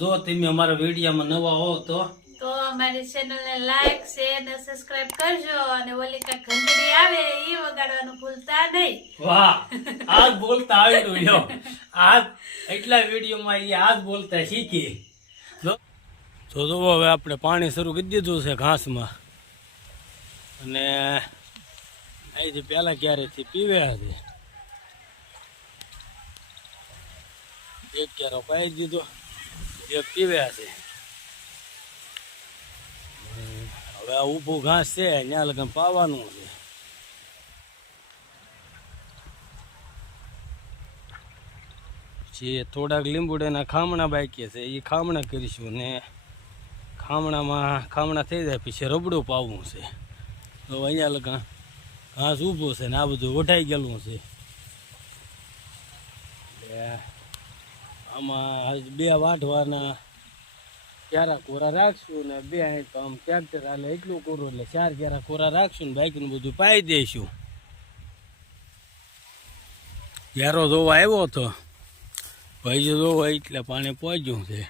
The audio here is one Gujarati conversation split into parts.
જો તમે અમારા વિડીયોમાં નવા હો તો અમારી ચેનલને લાઈક શેર ને સબસ્ક્રાઇબ કરજો અને ઓલી કા ઘંટડી આવે ઈ વગાડવાનું ભૂલતા નહીં. વાહ, આજ બોલતા આવડ્યું લ્યો. આજ એટલા વિડીયોમાં ઈ આજ બોલતા શીખી. જો હવે આપણે પાણી શરૂ કરી દીધું છે ઘાસમાં, અને અહીંથી પહેલા ક્યારેથી પીવ્યા છે. એક ક્યારો પાઈ દીધો, એક પીવ્યા છે. હવે આ ઊભું ઘાસ છે ત્યાં લગન પાવાનું છે. જે થોડાક લીંબુડાના ખામણા બાકી છે એ ખામણા કરીશું, ને ખામણા થઈ જાય પછી રબડું પાવવું છે. તો અહીંયા લગન ઘાસ ઊભું છે ને આ બધું ઓઢાઈ ગયેલું છે. આમાં બે વાઢવાના ક્યારા કોરા રાખશું ને બે તો આમ ટ્રેક્ટર હાલે એટલું કોરું એટલે 4 ક્યારા કોરા રાખશું ને બાઈકનું બધું પાઈ દઈશું. ક્યારો જોવા આવ્યો હતો ભાઈ, જોવા એટલે પાણી પહોંચ્યું છે.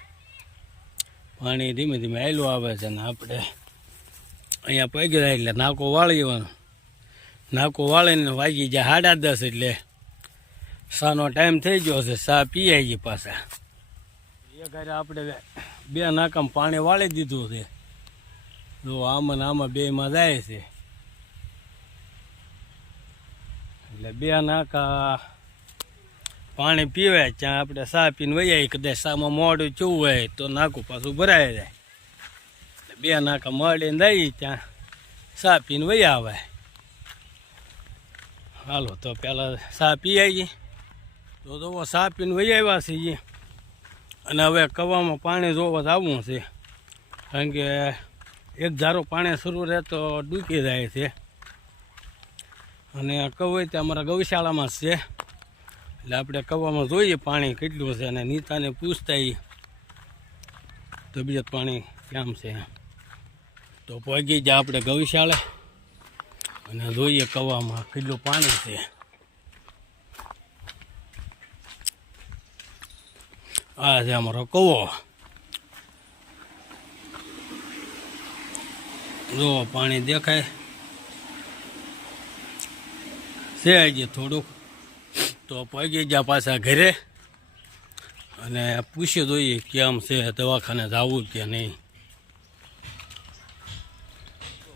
પાણી ધીમે ધીમે આવેલું આવે છે ને આપણે અહીંયા પગી જાય એટલે નાકો વાળી જવાનું. નાકો વાળીને વાગી જાય 10:30 એટલે સાનો ટાઈમ થઈ ગયો છે. સા પી આવી પાછા. એ ઘરે આપણે 2 નાકામાં પાણી વાળી દીધું છે. તો આમાં ને આમાં બેમાં જાય છે એટલે 2 નાકા પાણી પીવે ત્યાં આપણે સા પીને વૈયા. કદાચ સામાં મોડું ચૂવું હોય તો નાકું પાછું ભરાઈ જાય. 2 નાકા મળીને જઈએ ત્યાં સા પીને વૈયા આવે. હાલો તો પહેલાં સા પી આવીએ. તો સા પીને વહી આવ્યા છીએ, અને હવે કવામાં પાણી જોવા જ આવવું છે. કારણ કે એક ધારો પાણી શરૂ રહે તો ડૂકી જાય છે. અને કવય તે અમારા ગૌશાળામાં જ છે એટલે આપણે કવામાં જોઈએ પાણી કેટલું છે. અને નીતાને પૂછતા તબિયત પાણી કેમ છે. તો પહોંચી જાય આપણે ગૌશાળા અને જોઈએ કવામાં કેટલું પાણી છે. આ છે અમારો કૂવો. જો પાણી દેખાય છે હજી થોડુંક. તો પગી ગયા પાછા ઘરે અને પૂછી જોઈએ કેમ છે, દવાખાને જવું કે નહીં.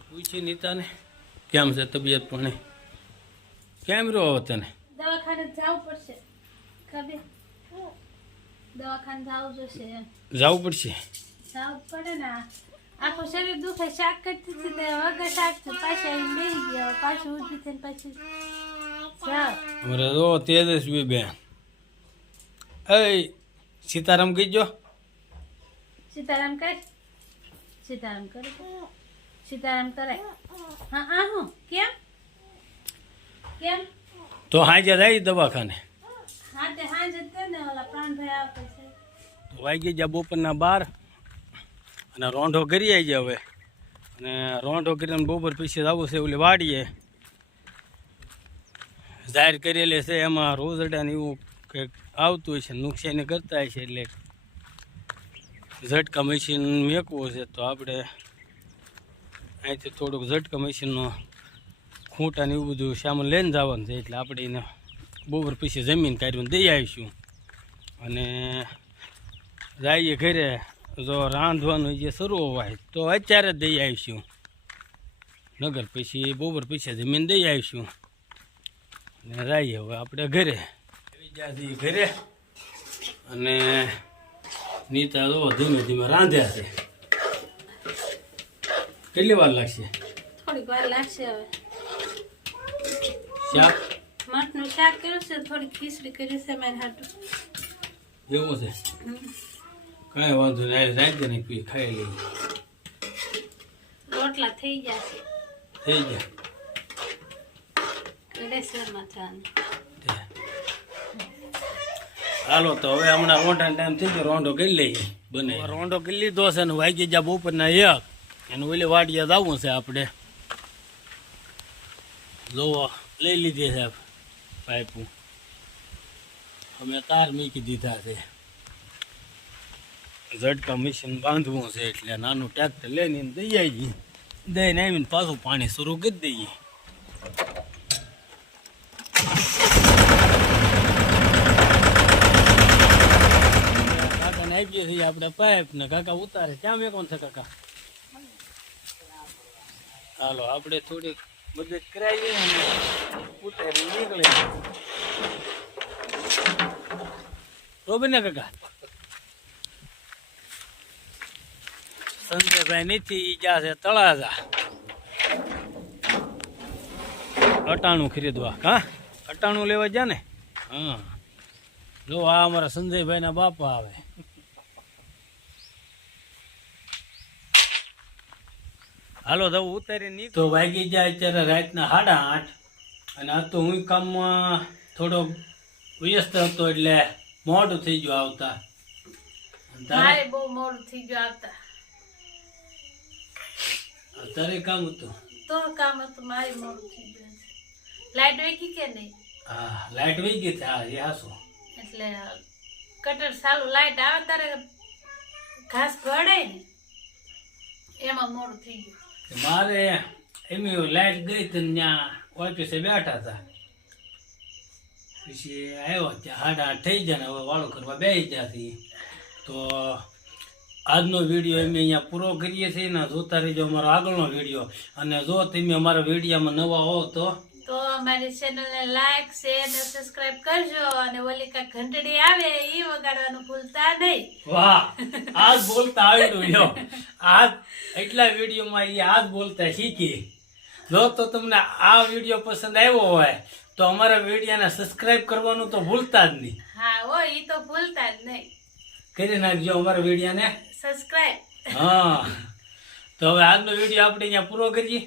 પૂછી નીતાને કેમ છે તબિયત પાણી, કેમ રહ્યો તને? દવાખાને જવું પડશે. ખબર દવાખાને જવું જોશે. જવું પડશે. જવું પડે ને. આખું શરીર દુખે. શાક કરતી હતી તે વગર શાક પાછા બેસી ગયા. પાછું ઊભી થઈને પાછું અમારે જો તેજસ્વી બેન એ સીતારામ કહીજો. સીતારામ કર. સીતારામ કરે. સીતારામ કરાય. હા આ હું કેમ કેમ તો હાજે જાય દવાખાને. હા તે હાજ જ ને ઓલા પ્રાણભાઈ આવતા છે. તો વાગી જાય બપોરના 12 અને રોંઢો કરી આવી જાય હવે. અને રોંઢો કરીને બપોર પછી જવું છે ઓલી વાડીએ. જાહેર કરેલી છે એમાં રોજડાને એવું કંઈક આવતું હોય છે, નુકસાની કરતા હોય છે. એટલે ઝટકા મશીન મેકવું છે. તો આપણે અહીંથી થોડુંક ઝટકા મશીનનો ખૂંટા ને એવું બધું સામાન લઈને જવાનું છે. એટલે આપણે એને બપોર પછી જમીન કાઢીને દઈ આવીશું. અને જઈએ ઘરે. જો રાંધવાનું જે શરૂ હોય તો અત્યારે જ દઈ આવીશું. નગર પછી બપોર પછી જમીન દઈ આવીશું. અને જઈએ હવે આપણે ઘરે. આવી ગયા છીએ ઘરે. અને નીતા જો ધીમે ધીમે રાંધ્યા છે. કેટલી વાર લાગશે? થોડીક વાર લાગશે. હવે શાક મઠનું શાક કર્યું છે, થોડી ખીચડી કરી છે મારે હાટું. એવું છે? કાંઈ વાંધો નહીં. રાંધે નહીં પી ખાઈ લઈએ. રોટલા થઈ ગયા છે. થઈ ગયા. હાલો તો હવે હમણાં રોંઢાનો ટાઈમ થઈ ગયો. રોંઢો કરી લઈએ. બને રોંઢો કરી લીધો છે ને વાગી ગયા બપોરના 1. એને ઓલી વાડિયા જવું છે આપણે. જોવો લઈ લીધી છે પાઇપું. અમે તાર મૂકી દીધા છે. ઝટકા મશીન બાંધવું છે એટલે નાનું ટ્રેક્ટર લઈને દઈ આવી દઈને આવીને પાછું પાણી શરૂ કરી દઈએ. કાકાને આપીએ છીએ આપણે પાઇપ ને કાકા ઉતારે ક્યાં મેકો છે કાકા? હાલો આપણે થોડીક મદદ કરાવીએ અને ઉતારી નીકળે બરોબર ને કાકા? સંજયભાઈ નથી ગયા છે તળાજા અટાણું ખરીદવા. કા અટાણું લેવા જા ને? હા જો આ અમારા સંજયભાઈ ના બાપા આવે. હાલો તો ઉતારી નીકળ. તો વાગી જાય અત્યારે રાતના 8:30 અને આ તો હું કામમાં થોડો વ્યસ્ત હતો એટલે મોડું થઈ ગયું આવતા. મારે બહુ મોડું થઈ ગયું આવતા. તારે કામ હતું? તો કામ હતું મારે મોડું થઈ ગયું. લાઈટ વેકી કે નહીં? હા લાઈટ વહી ગઈ. હા એ હાસો એટલે કટર ચાલુ લાઈટ આવે ત્યારે ઘાસ ગળે ને એમાં મોડું થઈ ગયું. મારે એમ લાઈટ ગઈ તો ત્યાં ઓફિસે બેઠા હતા પછી આવ્યો ત્યાં 8:30 થઈ જાય ને હવે વાળું કરવા બેસી જતી. તો આજનો વિડીયો અમે અહીંયા પૂરો કરીએ છીએ ને જોતા રહેજો અમારો આગળનો વિડીયો. અને જો તમે અમારા વિડીયોમાં નવા હો તો અમારી ચેનલને લાઈક શેર અને સબસ્ક્રાઇબ કરજો અને ઓલી કા ઘંટડી આવે એ વગાડવાનું ભૂલતા નહીં. વાહ આજ બોલતા આવડ્યું લ્યો. આજ એટલા વિડીયોમાં એ આજ બોલતા શીખી. જો તો તમને આ વિડીયો પસંદ આવ્યો હોય તો અમારા વિડીયોને સબસ્ક્રાઇબ કરવાનું તો ભૂલતા જ નહીં. હા ઓ ઈ તો ભૂલતા જ નહીં. કરી નાખજો અમારા વિડીયોને સબસ્ક્રાઇબ. હા તો હવે આજનો વિડીયો આપણે અહીંયા પૂરો કરીએ.